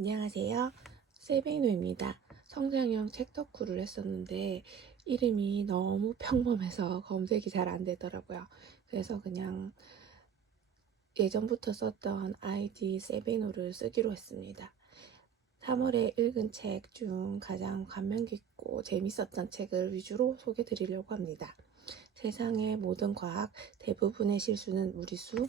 안녕하세요. 세베이노입니다. 성장형 책 덕후를 했었는데 이름이 너무 평범해서 검색이 잘 안 되더라고요. 그래서 그냥 예전부터 썼던 아이디 세베이노를 쓰기로 했습니다. 3월에 읽은 책 중 가장 감명 깊고 재밌었던 책을 위주로 소개해 드리려고 합니다. 세상의 모든 과학, 대부분의 실수는 무리수,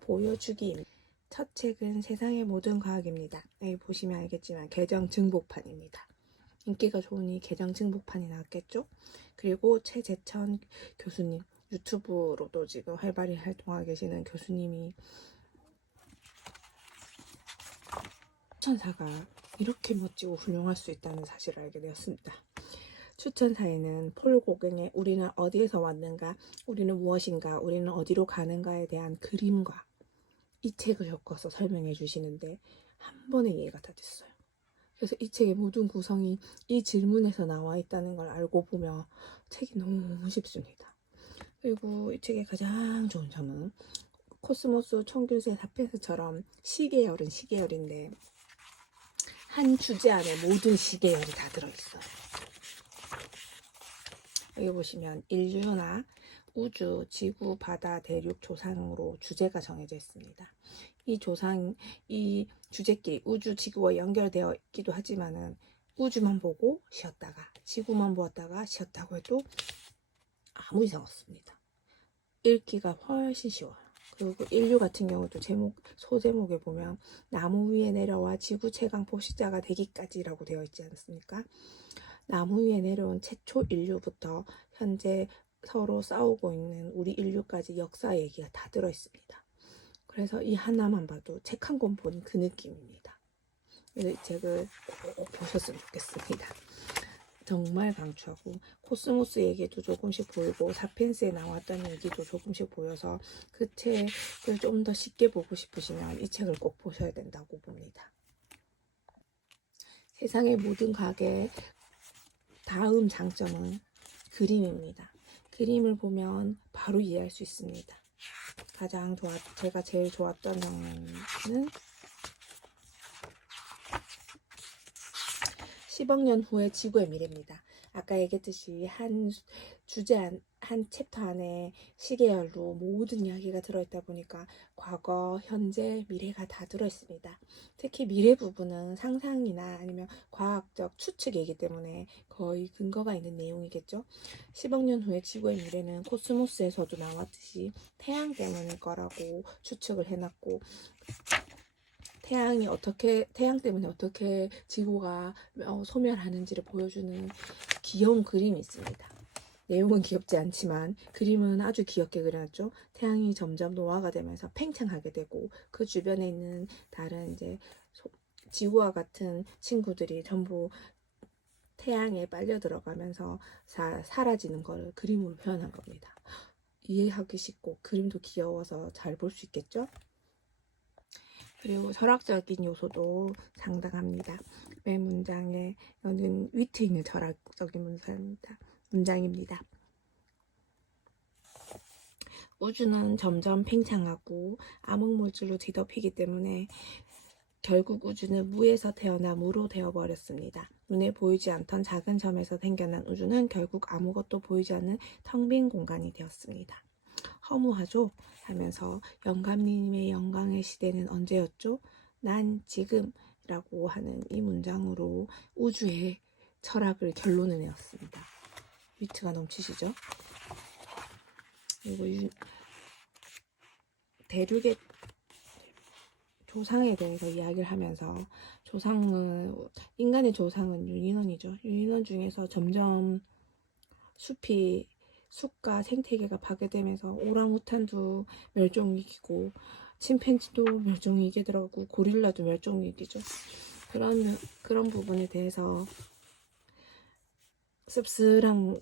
보여주기입니다. 첫 책은 세상의 모든 과학입니다. 여기 보시면 알겠지만 계정 증복판입니다. 인기가 좋으니 계정 증복판이 나왔겠죠? 그리고 최재천 교수님, 유튜브로도 지금 활발히 활동하고 계시는 교수님이 추천사가 이렇게 멋지고 훌륭할 수 있다는 사실을 알게 되었습니다. 추천사에는 폴 고갱의 우리는 어디에서 왔는가, 우리는 무엇인가, 우리는 어디로 가는가에 대한 그림과 이 책을 엮어서 설명해 주시는데 한 번에 이해가 다 됐어요. 그래서 이 책의 모든 구성이 이 질문에서 나와 있다는 걸 알고 보면 책이 너무 쉽습니다. 그리고 이 책의 가장 좋은 점은 코스모스, 청균세, 사펜스처럼 시계열인데 한 주제 안에 모든 시계열이 다 들어있어요. 여기 보시면 인류나 우주, 지구, 바다, 대륙, 조상으로 주제가 정해져 있습니다. 이 주제끼리 우주, 지구와 연결되어 있기도 하지만은 우주만 보고 쉬었다가 지구만 보았다가 쉬었다고 해도 아무 이상 없습니다. 읽기가 훨씬 쉬워요. 그리고 인류 같은 경우도 소제목에 보면 나무 위에 내려와 지구 최강 포식자가 되기까지라고 되어 있지 않습니까? 나무 위에 내려온 최초 인류부터 현재 서로 싸우고 있는 우리 인류까지 역사 얘기가 다 들어있습니다. 그래서 이 하나만 봐도 책 한 권 본 그 느낌입니다. 그래서 이 책을 꼭 보셨으면 좋겠습니다. 정말 강추하고 코스모스 얘기도 조금씩 보이고 사피엔스에 나왔던 얘기도 조금씩 보여서 그 책을 좀 더 쉽게 보고 싶으시면 이 책을 꼭 보셔야 된다고 봅니다. 세상의 모든 과학의 다음 장점은 그림입니다. 그림을 보면 바로 이해할 수 있습니다. 제가 제일 좋았던 장면은 10억 년 후의 지구의 미래입니다. 아까 얘기했듯이 한 챕터 안에 시계열로 모든 이야기가 들어있다 보니까 과거, 현재, 미래가 다 들어있습니다. 특히 미래 부분은 상상이나 아니면 과학적 추측이기 때문에 거의 근거가 있는 내용이겠죠. 10억 년 후의 지구의 미래는 코스모스에서도 나왔듯이 태양 때문일 거라고 추측을 해놨고 태양 때문에 어떻게 지구가 소멸하는지를 보여주는 귀여운 그림이 있습니다. 내용은 귀엽지 않지만 그림은 아주 귀엽게 그려놨죠. 태양이 점점 노화가 되면서 팽창하게 되고 그 주변에 있는 다른 지구와 같은 친구들이 전부 태양에 빨려 들어가면서 사라지는 걸 그림으로 표현한 겁니다. 이해하기 쉽고 그림도 귀여워서 잘 볼 수 있겠죠? 그리고 철학적인 요소도 상당합니다. 매 문장에 여는 위트 있는 철학적인 문장입니다. 우주는 점점 팽창하고 암흑물질로 뒤덮이기 때문에 결국 우주는 무에서 태어나 무로 되어버렸습니다. 눈에 보이지 않던 작은 점에서 생겨난 우주는 결국 아무것도 보이지 않는 텅 빈 공간이 되었습니다. 허무하죠? 하면서 영감님의 영광의 시대는 언제였죠? 난 지금 라고 하는 이 문장으로 우주의 철학을 결론을 내었습니다. 위트가 넘치시죠? 그리고 대륙의 조상에 대해서 이야기를 하면서 인간의 조상은 유인원이죠. 유인원 중에서 점점 숲과 생태계가 파괴되면서 오랑우탄도 멸종위기고 침팬지도 멸종위기더라고 고릴라도 멸종위기죠. 그런 부분에 대해서 씁쓸한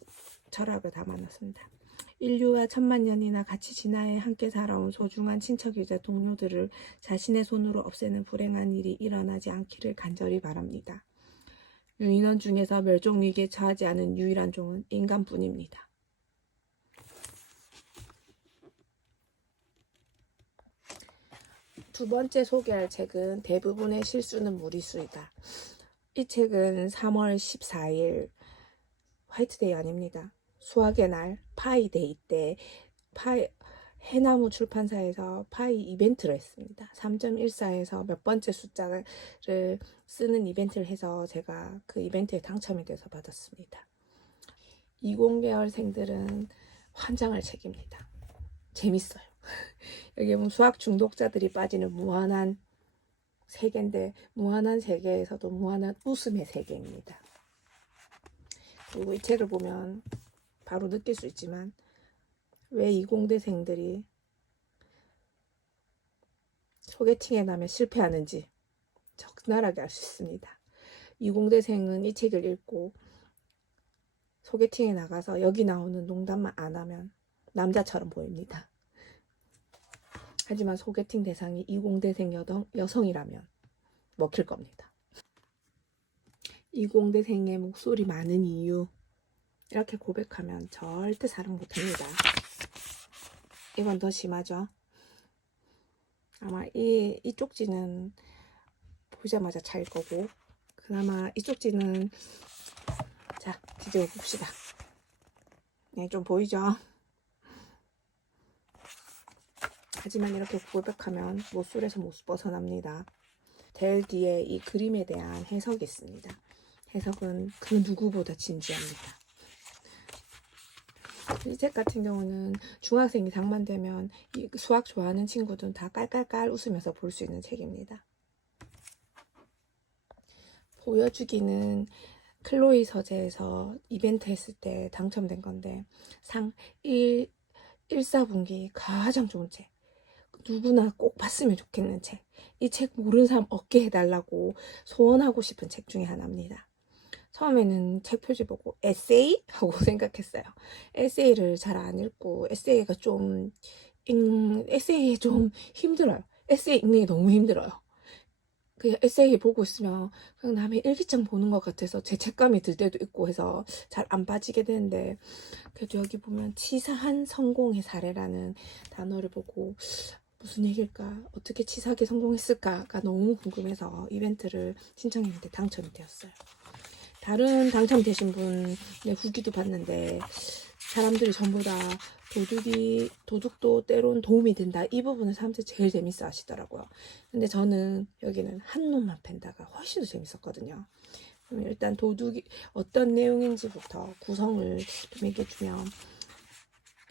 철학을 담아놨습니다. 인류가 1000만 년이나 같이 진화해 함께 살아온 소중한 친척이자 동료들을 자신의 손으로 없애는 불행한 일이 일어나지 않기를 간절히 바랍니다. 유인원 중에서 멸종위기에 처하지 않은 유일한 종은 인간뿐입니다. 두 번째 소개할 책은 대부분의 실수는 무리수이다. 이 책은 3월 14일 화이트데이 아닙니다. 수학의 날 파이데이 때 해나무 출판사에서 파이 이벤트를 했습니다. 3.14에서 몇 번째 숫자를 쓰는 이벤트를 해서 제가 그 이벤트에 당첨이 돼서 받았습니다. 20계열생들은 환장할 책입니다. 재밌어요. 여기 보면 수학 중독자들이 빠지는 무한한 세계인데, 무한한 세계에서도 무한한 웃음의 세계입니다. 그리고 이 책을 보면 바로 느낄 수 있지만 왜 20대생들이 소개팅에 나면 실패하는지 적나라하게 알 수 있습니다. 20대생은 이 책을 읽고 소개팅에 나가서 여기 나오는 농담만 안 하면 남자처럼 보입니다. 하지만 소개팅 대상이 20대생 여성이라면 먹힐 겁니다. 20대생의 목소리 많은 이유, 이렇게 고백하면 절대 사랑 못합니다. 이건 더 심하죠. 아마 이 쪽지는 보자마자 잘 거고, 그나마 이 쪽지는 자, 뒤집어 봅시다. 네, 좀 보이죠? 하지만 이렇게 고백하면 못술에서 못 벗어납니다. 될 뒤에 이 그림에 대한 해석이 있습니다. 해석은 그 누구보다 진지합니다. 이 책 같은 경우는 중학생 이상만 되면 이 수학 좋아하는 친구들은 다 깔깔깔 웃으면서 볼 수 있는 책입니다. 보여주기는 클로이 서재에서 이벤트 했을 때 당첨된 건데, 상 1사분기 가장 좋은 책, 누구나 꼭 봤으면 좋겠는 책, 이 책 모르는 사람 없게 해달라고 소원하고 싶은 책 중에 하나입니다. 처음에는 책 표지 보고 에세이? 하고 생각했어요. 에세이를 잘 안 읽고, 에세이가 에세이 좀 힘들어요. 에세이 읽는 게 너무 힘들어요. 그 에세이 보고 있으면 그냥 남의 일기장 보는 것 같아서 죄책감이 들 때도 있고 해서 잘 안 빠지게 되는데, 그래도 여기 보면 치사한 성공의 사례라는 단어를 보고 무슨 얘기일까? 어떻게 치사하게 성공했을까가 너무 궁금해서 이벤트를 신청했는데 당첨이 되었어요. 다른 당첨되신 분의 후기도 봤는데 사람들이 전부 다 도둑도 때론 도움이 된다, 이 부분을 사람들이 제일 재밌어 하시더라고요. 근데 저는 여기는 한 놈만 팬다가 훨씬 더 재밌었거든요. 그럼 일단 도둑이 어떤 내용인지부터 구성을 좀 얘기해주면,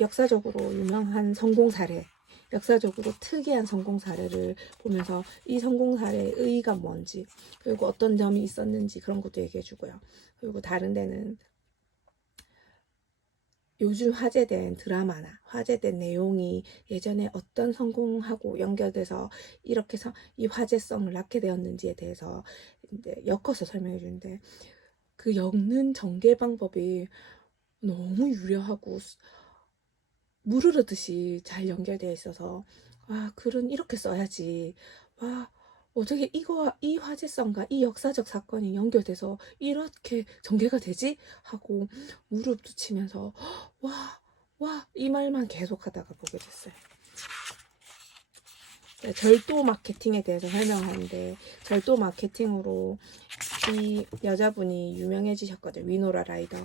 역사적으로 유명한 성공 사례, 역사적으로 특이한 성공 사례를 보면서 이 성공 사례의 의의가 뭔지, 그리고 어떤 점이 있었는지 그런 것도 얘기해주고요. 그리고 다른 데는 요즘 화제된 드라마나 화제된 내용이 예전에 어떤 성공하고 연결돼서 이렇게 이 화제성을 낳게 되었는지에 대해서 이제 엮어서 설명해 주는데, 그 엮는 전개 방법이 너무 유려하고 무르르듯이 잘 연결되어 있어서, 와, 글은 이렇게 써야지, 와, 어떻게 이 화제성과 이 역사적 사건이 연결돼서 이렇게 전개가 되지? 하고 무릎도 치면서 와, 이 말만 계속 하다가 보게 됐어요. 절도 마케팅에 대해서 설명하는데, 절도 마케팅으로 이 여자분이 유명해지셨거든요. 위노라 라이더.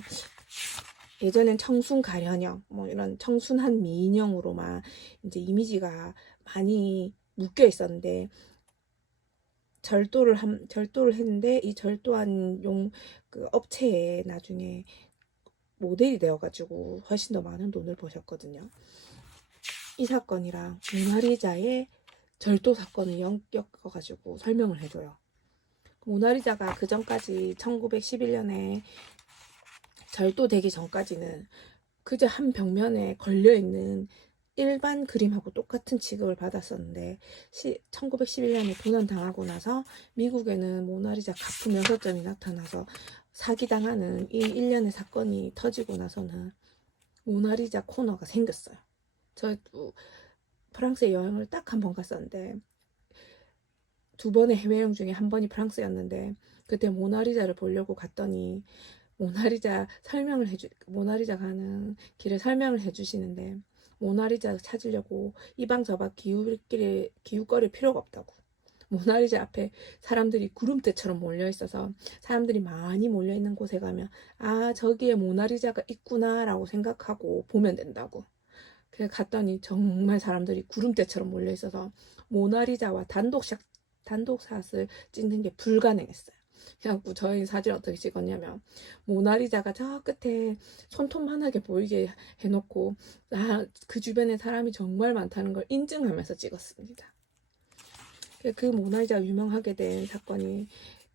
예전엔 청순 가련형, 뭐 이런 청순한 미인형으로만 이제 이미지가 많이 묶여 있었는데, 절도를 했는데 이 절도한 그 업체에 나중에 모델이 되어가지고 훨씬 더 많은 돈을 버셨거든요. 이 사건이랑 모나리자의 절도 사건을 엮어가지고 설명을 해줘요. 모나리자가 그 전까지 1911년에 절도되기 전까지는 그저 한 벽면에 걸려있는 일반 그림하고 똑같은 취급을 받았었는데, 1911년에 도난당하고 나서 미국에는 모나리자 가품 6점이 나타나서 사기당하는 이 일련의 사건이 터지고 나서는 모나리자 코너가 생겼어요. 저도 프랑스에 여행을 딱 한 번 갔었는데, 2번의 해외여행 중에 한 번이 프랑스였는데, 그때 모나리자를 보려고 갔더니 모나리자 가는 길에 설명을 해주시는데, 모나리자 찾으려고 이방저방 기웃거릴 필요가 없다고. 모나리자 앞에 사람들이 구름대처럼 몰려 있어서 사람들이 많이 몰려 있는 곳에 가면 아 저기에 모나리자가 있구나라고 생각하고 보면 된다고. 그래서 갔더니 정말 사람들이 구름대처럼 몰려 있어서 모나리자와 단독샷을 찍는 게 불가능했어요. 그래갖고 저희 사진 어떻게 찍었냐면 모나리자가 저 끝에 손톱만하게 보이게 해놓고 그 주변에 사람이 정말 많다는 걸 인증하면서 찍었습니다. 그 모나리자가 유명하게 된 사건에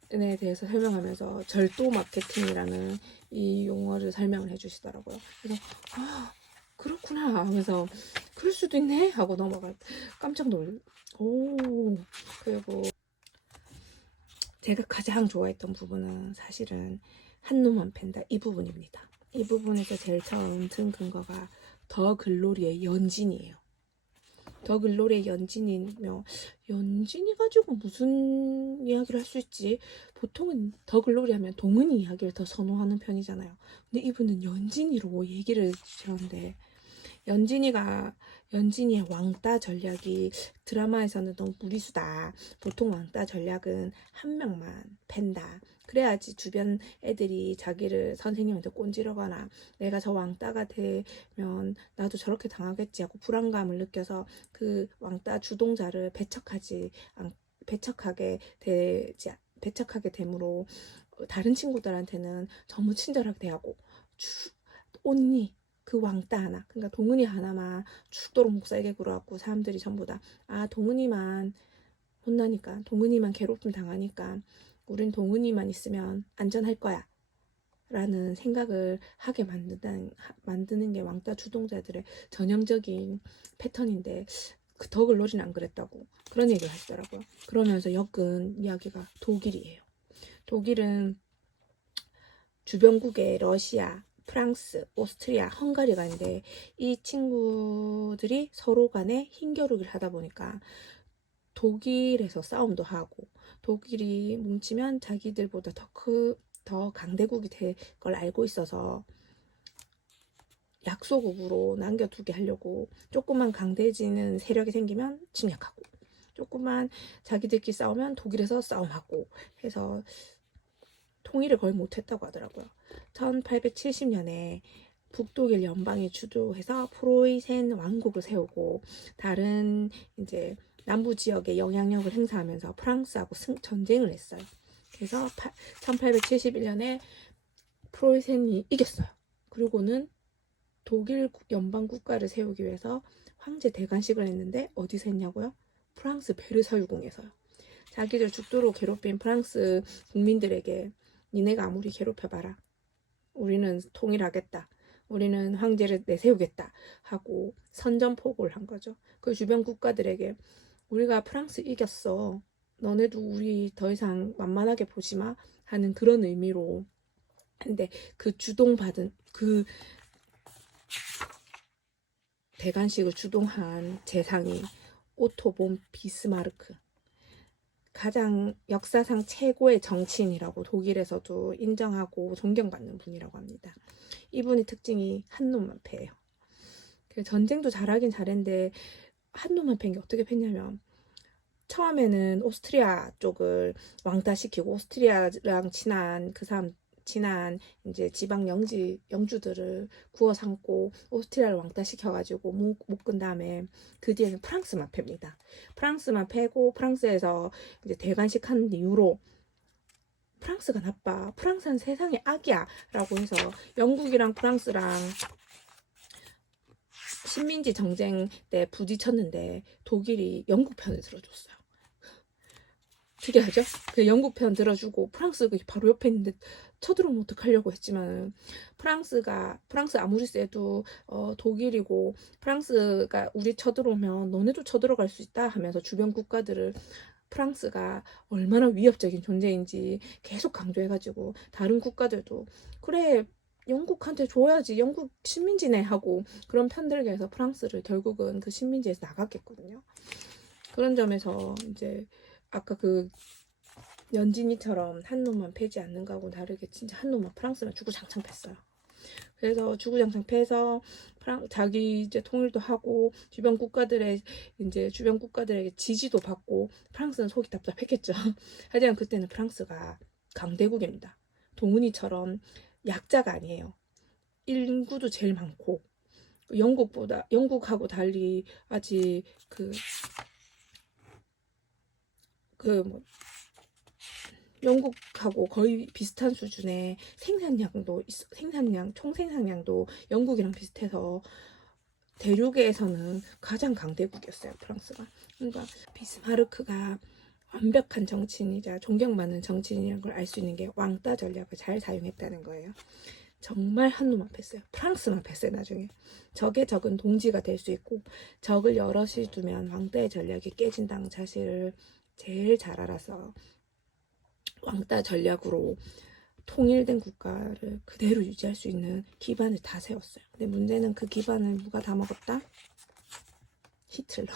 대해서 설명하면서 절도 마케팅이라는 이 용어를 설명을 해주시더라고요. 그래서 아 그렇구나 하면서 그럴 수도 있네 하고 깜짝 그리고 제가 가장 좋아했던 부분은 사실은 한눈만 팬다 이 부분입니다. 이 부분에서 제일 처음 든 근거가 더 글로리의 연진이에요. 더 글로리의 연진이며 연진이 가지고 무슨 이야기를 할 수 있지? 보통은 더 글로리 하면 동은이 이야기를 더 선호하는 편이잖아요. 근데 이분은 연진이로 얘기를 주셨는데 연진이의 왕따 전략이 드라마에서는 너무 무리수다. 보통 왕따 전략은 한 명만 팬다. 그래야지 주변 애들이 자기를 선생님한테 꼰지르거나 내가 저 왕따가 되면 나도 저렇게 당하겠지 하고 불안감을 느껴서 그 왕따 주동자를 배척하게 되므로 다른 친구들한테는 너무 친절하게 대하고 언니 그 왕따 하나, 그러니까 동은이 하나만 죽도록 목살게 굴어갖고 사람들이 전부 다 동은이만 혼나니까 동은이만 괴롭힘 당하니까 우린 동은이만 있으면 안전할 거야 라는 생각을 하게 만드는 게 왕따 주동자들의 전형적인 패턴인데 그 더 글로리는 안 그랬다고 그런 얘기를 하시더라고요. 그러면서 엮은 이야기가 독일이에요. 독일은 주변국의 러시아, 프랑스, 오스트리아, 헝가리가 있는데 이 친구들이 서로 간에 힘겨루기를 하다 보니까 독일에서 싸움도 하고 독일이 뭉치면 자기들보다 더 강대국이 될 걸 알고 있어서 약소국으로 남겨두게 하려고 조금만 강대해지는 세력이 생기면 침략하고 조금만 자기들끼리 싸우면 독일에서 싸움하고 해서 통일을 거의 못했다고 하더라고요. 1870년에 북독일 연방이 주도해서 프로이센 왕국을 세우고 다른 이제 남부 지역에 영향력을 행사하면서 프랑스하고 전쟁을 했어요. 그래서 1871년에 프로이센이 이겼어요. 그리고는 독일 연방 국가를 세우기 위해서 황제 대관식을 했는데 어디서 했냐고요? 프랑스 베르사유궁에서요. 자기들 죽도록 괴롭힌 프랑스 국민들에게 니네가 아무리 괴롭혀봐라. 우리는 통일하겠다. 우리는 황제를 내세우겠다. 하고 선전포고를 한 거죠. 그 주변 국가들에게 우리가 프랑스 이겼어. 너네도 우리 더 이상 만만하게 보지 마. 하는 그런 의미로. 근데 그 주동받은 그 대관식을 주동한 재상이 오토 본 비스마르크. 가장 역사상 최고의 정치인이라고 독일에서도 인정하고 존경받는 분이라고 합니다. 이분의 특징이 한눈만 패예요. 전쟁도 잘하긴 잘했는데 한눈만 팬 게 어떻게 팼냐면 처음에는 오스트리아 쪽을 왕따시키고 오스트리아랑 친한 이제 지방 영주들을 구워 삼고 오스트리아를 왕따시켜가지고 묶은 다음에 그 뒤에는 프랑스만 팹니다. 프랑스만 패고 프랑스에서 이제 대관식 한 이후로 프랑스가 나빠. 프랑스는 세상의 악이야. 라고 해서 영국이랑 프랑스랑 식민지 정쟁 때 부딪혔는데 독일이 영국 편을 들어줬어요. 특이하죠? 그 영국 편 들어주고 프랑스가 바로 옆에 있는데 쳐들어오면 어떡하려고 했지만 프랑스 아무리 세도 독일이고 프랑스가 우리 쳐들어오면 너네도 쳐들어갈 수 있다 하면서 주변 국가들을 프랑스가 얼마나 위협적인 존재인지 계속 강조해가지고 다른 국가들도 그래 영국한테 줘야지 영국 식민지네 하고 그런 편들게 해서 프랑스를 결국은 그 식민지에서 나갔겠거든요. 그런 점에서 이제 아까 그 연진이처럼 한 놈만 패지 않는가하고 다르게 진짜 한 놈만 프랑스만 주구장창 팼어요. 그래서 주구장창 패서 자기 이제 통일도 하고 주변 국가들에게 지지도 받고 프랑스는 속이 답답했겠죠. 하지만 그때는 프랑스가 강대국입니다. 동은이처럼 약자가 아니에요. 인구도 제일 많고 영국하고 달리 아직 뭐 영국하고 거의 비슷한 수준의 총생산량도 영국이랑 비슷해서 대륙에서는 가장 강대국이었어요, 프랑스가. 그러니까 비스마르크가 완벽한 정치인이자 존경받는 정치인이라는 걸 알 수 있는 게 왕따 전략을 잘 사용했다는 거예요. 정말 한눈만 팼어요. 프랑스만 팼어요, 나중에. 적의 적은 동지가 될 수 있고 적을 여럿이 두면 왕따의 전략이 깨진다는 사실을 제일 잘 알아서 왕따 전략으로 통일된 국가를 그대로 유지할 수 있는 기반을 다 세웠어요. 근데 문제는 그 기반을 누가 다 먹었다? 히틀러.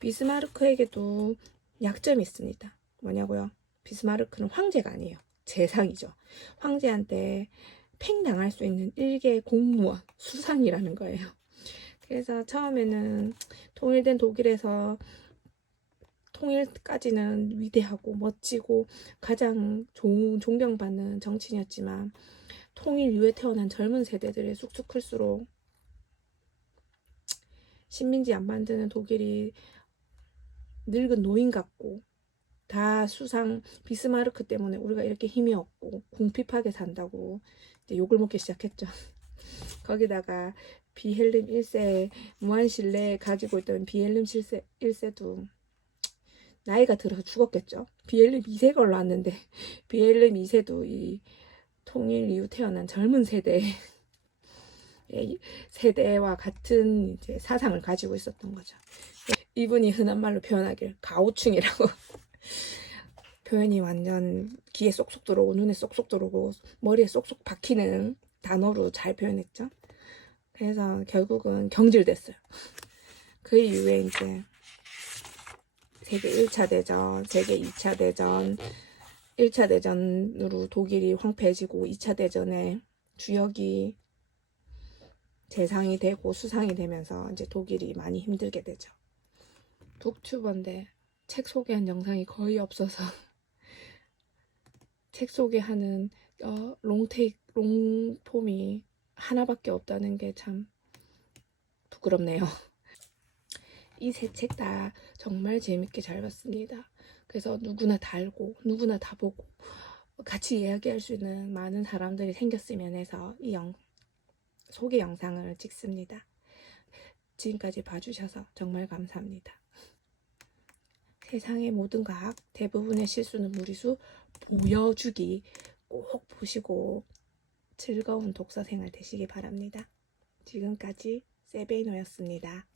비스마르크에게도 약점이 있습니다. 뭐냐고요? 비스마르크는 황제가 아니에요. 재상이죠. 황제한테 팽당할 수 있는 일개 공무원, 수상이라는 거예요. 그래서 처음에는 통일된 독일에서 통일까지는 위대하고 멋지고 가장 존경받는 정치인이었지만 통일 이후에 태어난 젊은 세대들이 쑥쑥 클수록 식민지 안 만드는 독일이 늙은 노인 같고 다 비스마르크 때문에 우리가 이렇게 힘이 없고 궁핍하게 산다고 이제 욕을 먹기 시작했죠. 거기다가 비헬름 1세 무한실내 가지고 있던 비헬름 1세도 나이가 들어서 죽었겠죠. 비헬름 2세가 올라왔는데 비헬름 2세도 이 통일 이후 태어난 젊은 세대와 같은 이제 사상을 가지고 있었던 거죠. 이분이 흔한 말로 표현하길 가오충이라고 표현이 완전 귀에 쏙쏙 들어오고 눈에 쏙쏙 들어오고 머리에 쏙쏙 박히는 단어로 잘 표현했죠. 그래서 결국은 경질됐어요. 그 이후에 이제 세계 1차 대전, 세계 2차 대전, 1차 대전으로 독일이 황폐해지고 2차 대전에 주역이 재상이 되고 수상이 되면서 이제 독일이 많이 힘들게 되죠. 북튜버인데 책 소개한 영상이 거의 없어서 책 소개하는 롱폼이 하나밖에 없다는 게 참 부끄럽네요. 이 세 책 다 정말 재밌게 잘 봤습니다. 그래서 누구나 다 알고 누구나 다 보고 같이 이야기할 수 있는 많은 사람들이 생겼으면 해서 이 소개 영상을 찍습니다. 지금까지 봐주셔서 정말 감사합니다. 세상의 모든 과학, 대부분의 실수는 무리수, 보여주기 꼭 보시고 즐거운 독서 생활 되시기 바랍니다. 지금까지 세베이노였습니다.